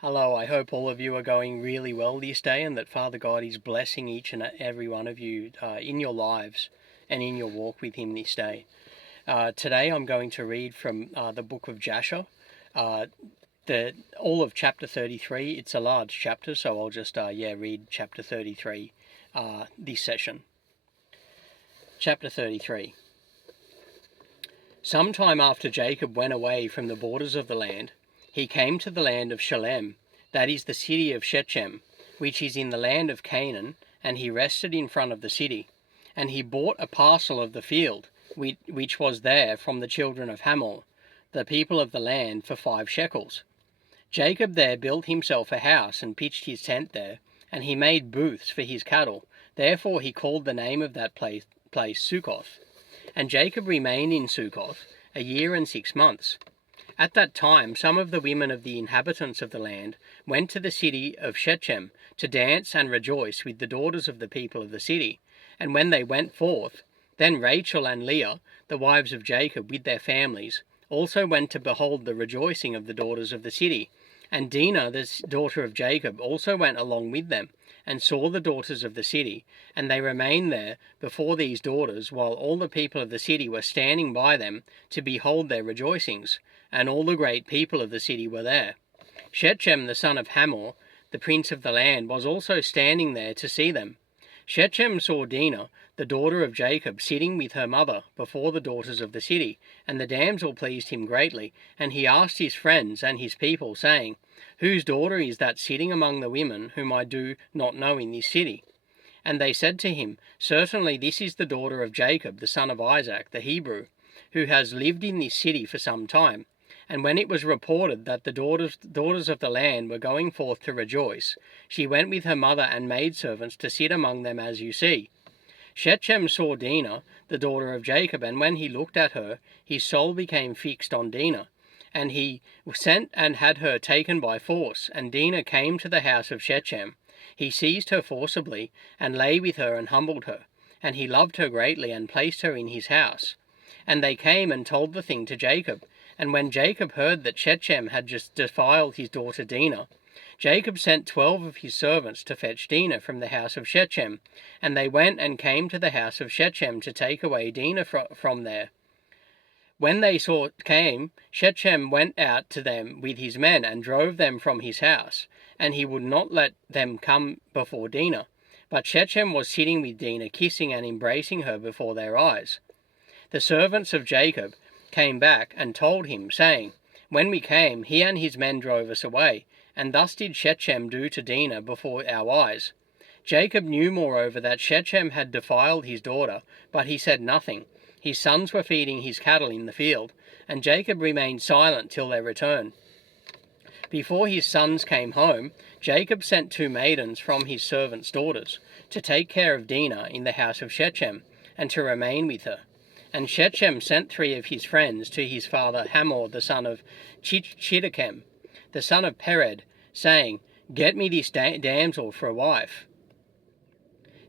Hello, I hope all of you are going really well this day and that Father God is blessing each and every one of you in your lives and in your walk with Him this day. Today I'm going to read from the book of Jasher, all of chapter 33. It's a large chapter, so I'll just read chapter 33 this session. Chapter 33. Sometime after Jacob went away from the borders of the land, he came to the land of Shalem, that is the city of Shechem, which is in the land of Canaan, and he rested in front of the city. And he bought a parcel of the field, which was there from the children of Hamor, the people of the land, for 5 shekels. Jacob there built himself a house and pitched his tent there, and he made booths for his cattle. Therefore he called the name of that place Succoth. And Jacob remained in Succoth 1 year and 6 months. At that time some of the women of the inhabitants of the land went to the city of Shechem to dance and rejoice with the daughters of the people of the city. And when they went forth, then Rachel and Leah, the wives of Jacob, with their families, also went to behold the rejoicing of the daughters of the city. And Dinah, the daughter of Jacob, also went along with them, and saw the daughters of the city, and they remained there before these daughters, while all the people of the city were standing by them to behold their rejoicings, and all the great people of the city were there. Shechem the son of Hamor, the prince of the land, was also standing there to see them. Shechem saw Dinah, the daughter of Jacob, sitting with her mother before the daughters of the city, and the damsel pleased him greatly, and he asked his friends and his people, saying, Whose daughter is that sitting among the women whom I do not know in this city? And they said to him, Certainly this is the daughter of Jacob, the son of Isaac, the Hebrew, who has lived in this city for some time. And when it was reported that the daughters of the land were going forth to rejoice, she went with her mother and maidservants to sit among them as you see. Shechem saw Dinah, the daughter of Jacob, and when he looked at her, his soul became fixed on Dinah. And he sent and had her taken by force, and Dinah came to the house of Shechem. He seized her forcibly, and lay with her and humbled her. And he loved her greatly, and placed her in his house. And they came and told the thing to Jacob. And when Jacob heard that Shechem had just defiled his daughter Dinah, Jacob sent 12 of his servants to fetch Dinah from the house of Shechem. And they went and came to the house of Shechem to take away Dinah from there. When they came, Shechem went out to them with his men and drove them from his house, and he would not let them come before Dinah. But Shechem was sitting with Dinah, kissing and embracing her before their eyes. The servants of Jacob came back and told him, saying, When we came, he and his men drove us away, and thus did Shechem do to Dinah before our eyes. Jacob knew moreover that Shechem had defiled his daughter, but he said nothing. His sons were feeding his cattle in the field, and Jacob remained silent till their return. Before his sons came home, Jacob sent 2 maidens from his servants' daughters to take care of Dinah in the house of Shechem, and to remain with her. And Shechem sent 3 of his friends to his father Hamor the son of Chiddechem, the son of Pered, saying, Get me this damsel for a wife.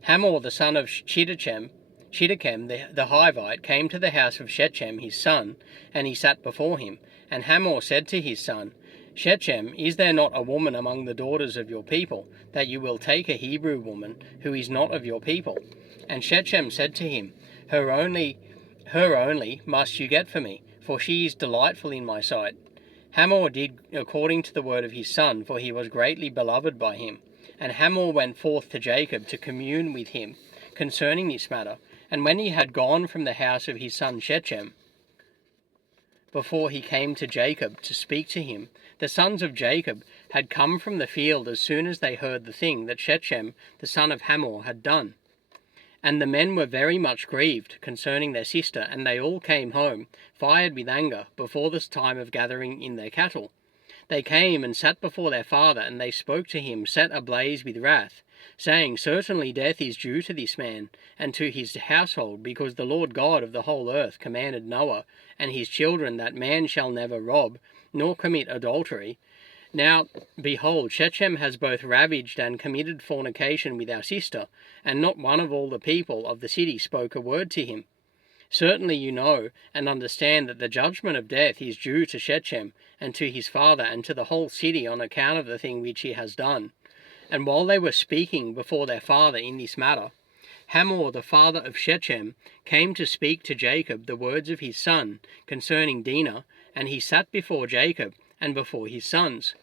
Hamor the son of Chiddechem, the Hivite, came to the house of Shechem his son, and he sat before him. And Hamor said to his son, Shechem, is there not a woman among the daughters of your people, that you will take a Hebrew woman who is not of your people? And Shechem said to him, Her only must you get for me, for she is delightful in my sight. Hamor did according to the word of his son, for he was greatly beloved by him. And Hamor went forth to Jacob to commune with him concerning this matter. And when he had gone from the house of his son Shechem, before he came to Jacob to speak to him, the sons of Jacob had come from the field as soon as they heard the thing that Shechem, the son of Hamor, had done. And the men were very much grieved concerning their sister, and they all came home, fired with anger, before this time of gathering in their cattle. They came and sat before their father, and they spoke to him, set ablaze with wrath, saying, Certainly death is due to this man, and to his household, because the Lord God of the whole earth commanded Noah and his children that man shall never rob, nor commit adultery. Now, behold, Shechem has both ravaged and committed fornication with our sister, and not one of all the people of the city spoke a word to him. Certainly you know and understand that the judgment of death is due to Shechem and to his father and to the whole city on account of the thing which he has done. And while they were speaking before their father in this matter, Hamor the father of Shechem came to speak to Jacob the words of his son concerning Dinah, and he sat before Jacob and before his sons.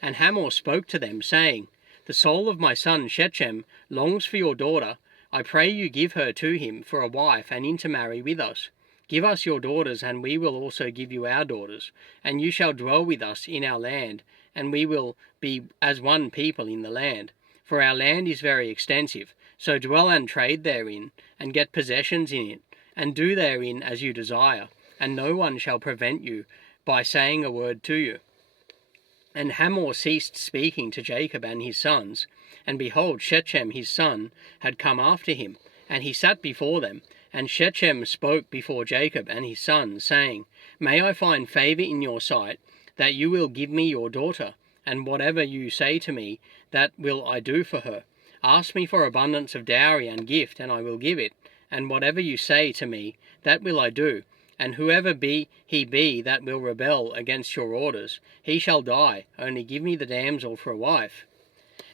And Hamor spoke to them, saying, The soul of my son Shechem longs for your daughter. I pray you give her to him for a wife and intermarry with us. Give us your daughters, and we will also give you our daughters, and you shall dwell with us in our land, and we will be as one people in the land. For our land is very extensive, so dwell and trade therein, and get possessions in it, and do therein as you desire, and no one shall prevent you by saying a word to you. And Hamor ceased speaking to Jacob and his sons, and behold, Shechem his son had come after him, and he sat before them. And Shechem spoke before Jacob and his sons, saying, May I find favour in your sight, that you will give me your daughter, and whatever you say to me, that will I do for her. Ask me for abundance of dowry and gift, and I will give it, and whatever you say to me, that will I do. And whoever he be that will rebel against your orders, he shall die. Only give me the damsel for a wife.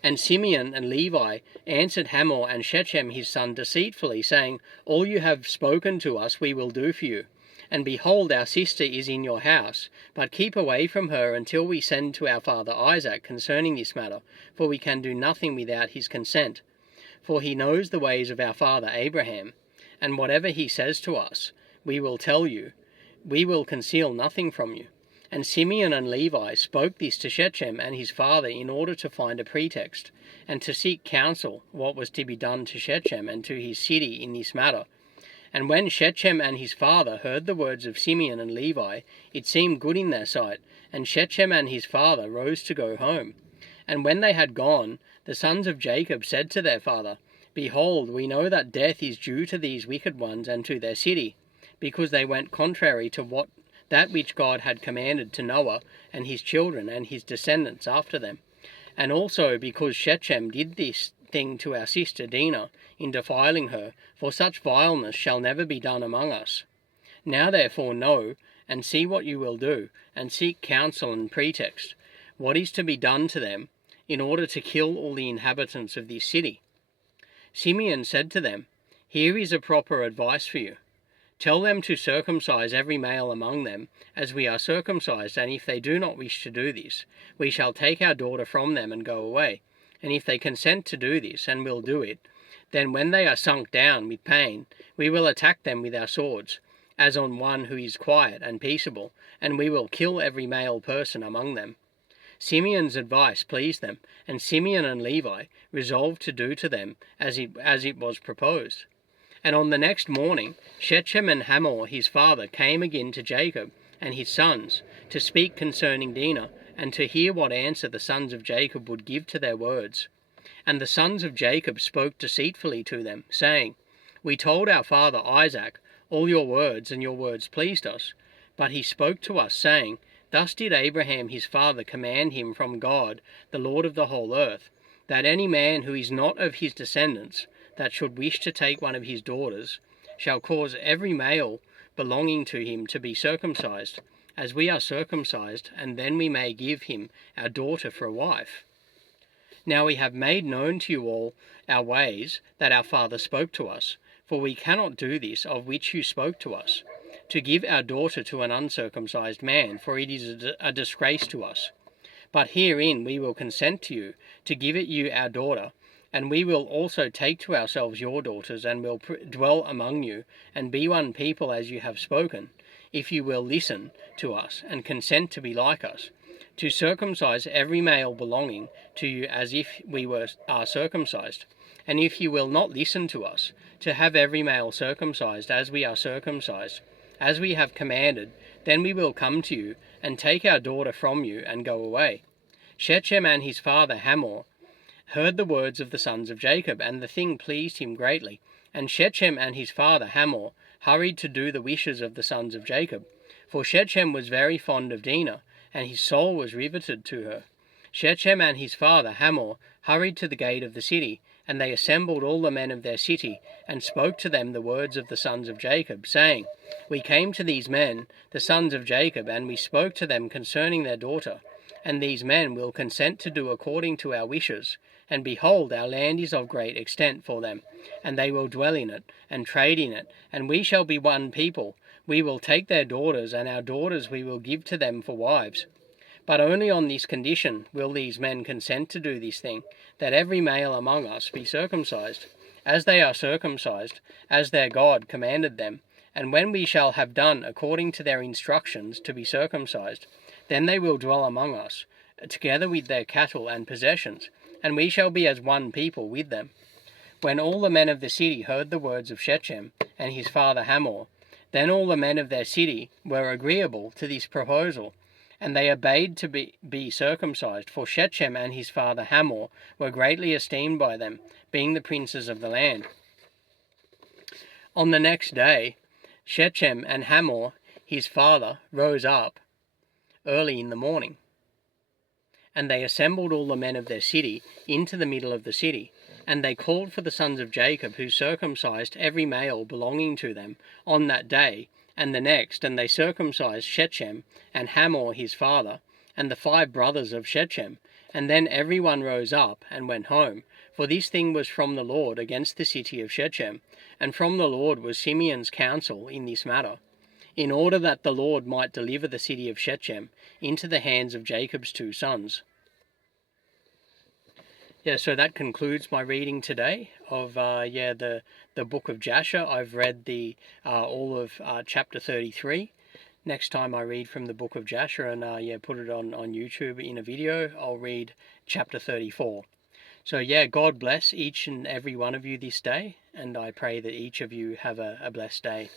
And Simeon and Levi answered Hamor and Shechem his son deceitfully, saying, All you have spoken to us we will do for you. And behold, our sister is in your house, but keep away from her until we send to our father Isaac concerning this matter, for we can do nothing without his consent. For he knows the ways of our father Abraham, and whatever he says to us, we will tell you. We will conceal nothing from you. And Simeon and Levi spoke this to Shechem and his father in order to find a pretext, and to seek counsel what was to be done to Shechem and to his city in this matter. And when Shechem and his father heard the words of Simeon and Levi, it seemed good in their sight, and Shechem and his father rose to go home. And when they had gone, the sons of Jacob said to their father, Behold, we know that death is due to these wicked ones and to their city, because they went contrary to that which God had commanded to Noah and his children and his descendants after them. And also because Shechem did this thing to our sister Dinah in defiling her, for such vileness shall never be done among us. Now therefore know, and see what you will do, and seek counsel and pretext, what is to be done to them, in order to kill all the inhabitants of this city. Simeon said to them, Here is a proper advice for you. Tell them to circumcise every male among them, as we are circumcised, and if they do not wish to do this, we shall take our daughter from them and go away. And if they consent to do this, and will do it, then when they are sunk down with pain, we will attack them with our swords, as on one who is quiet and peaceable, and we will kill every male person among them. Simeon's advice pleased them, and Simeon and Levi resolved to do to them as it was proposed. And on the next morning, Shechem and Hamor his father came again to Jacob and his sons to speak concerning Dinah, and to hear what answer the sons of Jacob would give to their words. And the sons of Jacob spoke deceitfully to them, saying, We told our father Isaac all your words, and your words pleased us. But he spoke to us, saying, Thus did Abraham his father command him from God, the Lord of the whole earth, that any man who is not of his descendants, that should wish to take one of his daughters, shall cause every male belonging to him to be circumcised, as we are circumcised, and then we may give him our daughter for a wife. Now we have made known to you all our ways that our father spoke to us, for we cannot do this of which you spoke to us, to give our daughter to an uncircumcised man, for it is a disgrace to us. But herein we will consent to you, to give it you our daughter, and we will also take to ourselves your daughters, and will dwell among you, and be one people as you have spoken, if you will listen to us, and consent to be like us, to circumcise every male belonging to you as if we are circumcised. And if you will not listen to us, to have every male circumcised as we are circumcised, as we have commanded, then we will come to you, and take our daughter from you, and go away. Shechem and his father Hamor heard the words of the sons of Jacob, and the thing pleased him greatly. And Shechem and his father Hamor hurried to do the wishes of the sons of Jacob. For Shechem was very fond of Dinah, and his soul was riveted to her. Shechem and his father Hamor hurried to the gate of the city, And they assembled all the men of their city, and spoke to them the words of the sons of Jacob, saying, We came to these men, the sons of Jacob, and we spoke to them concerning their daughter. And these men will consent to do according to our wishes. And behold, our land is of great extent for them, and they will dwell in it, and trade in it, and we shall be one people. We will take their daughters, and our daughters we will give to them for wives. But only on this condition will these men consent to do this thing, that every male among us be circumcised, as they are circumcised, as their God commanded them. And when we shall have done according to their instructions to be circumcised, then they will dwell among us, together with their cattle and possessions, and we shall be as one people with them. When all the men of the city heard the words of Shechem and his father Hamor, then all the men of their city were agreeable to this proposal, and they obeyed to be circumcised, for Shechem and his father Hamor were greatly esteemed by them, being the princes of the land. On the next day, Shechem and Hamor, his father, rose up early in the morning, and they assembled all the men of their city into the middle of the city. And they called for the sons of Jacob, who circumcised every male belonging to them on that day and the next, and they circumcised Shechem and Hamor his father, and the 5 brothers of Shechem. And then everyone rose up and went home, for this thing was from the Lord against the city of Shechem, and from the Lord was Simeon's counsel in this matter, in order that the Lord might deliver the city of Shechem into the hands of Jacob's 2 sons. Yeah, so that concludes my reading today of the book of Jasher. I've read the all of chapter 33. Next time I read from the book of Jasher and put it on YouTube in a video, I'll read chapter 34. So God bless each and every one of you this day, and I pray that each of you have a blessed day.